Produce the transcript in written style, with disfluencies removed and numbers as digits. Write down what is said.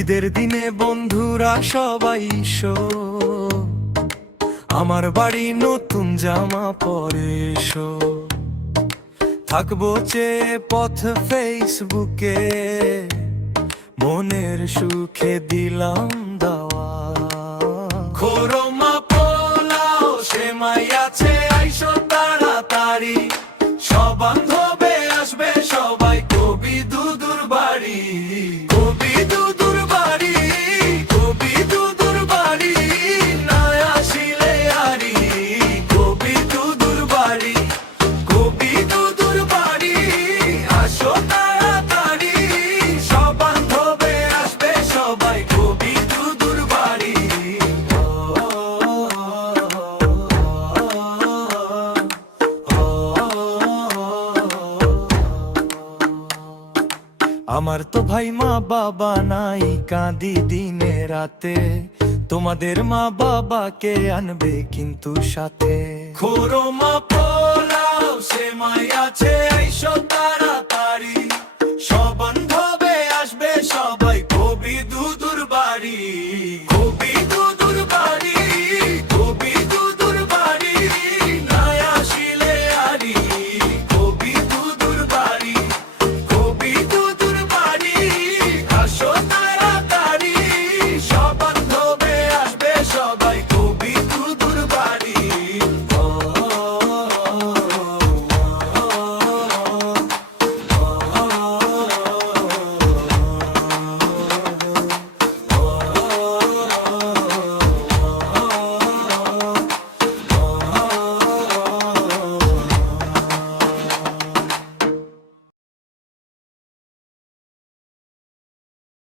ঈদের দিনে বন্ধুরা সবাই এসো, আমার বাড়ি নতুন জামা পরে এসো। থাকবো চেয়ে পথ ফেসবুকে, মনের সুখে দিলাম দাওয়া। খোরমা পোলাও সেমাই আছে, আইসো তাড়াতাড়ি। সব বান্ধবে আসবে সবাই, কবি দুদুর বাড়ি। কবি দুদুর বাড়ি, কবি দুদুর বাড়ি, না আসিলে আরি। কবি দুদুর বাড়ি, কবি দুদুর বাড়ি, আসো তাড়াতাড়ি। সব বান্ধবে আসবে সবাই, কবি দুদুর বাড়ি। আমার তো ভাই মা বাবা নাই, কাঁদি দিনে রাতে। তোমাদের মা বাবাকে আনবে কিন্তু সাথে। খোরমা পোলাও সেমাই আছে, আইসো তাড়াতাড়ি। সব বান্ধবে আসবে সবাই, কবি দুদুর বাড়ি। কবি দুদুর বাড়ি, কবি দুদুর বাড়ি, না আসিলে আরি। কবি দুদুর বাড়ি, কবি দুদুর বাড়ি, আসো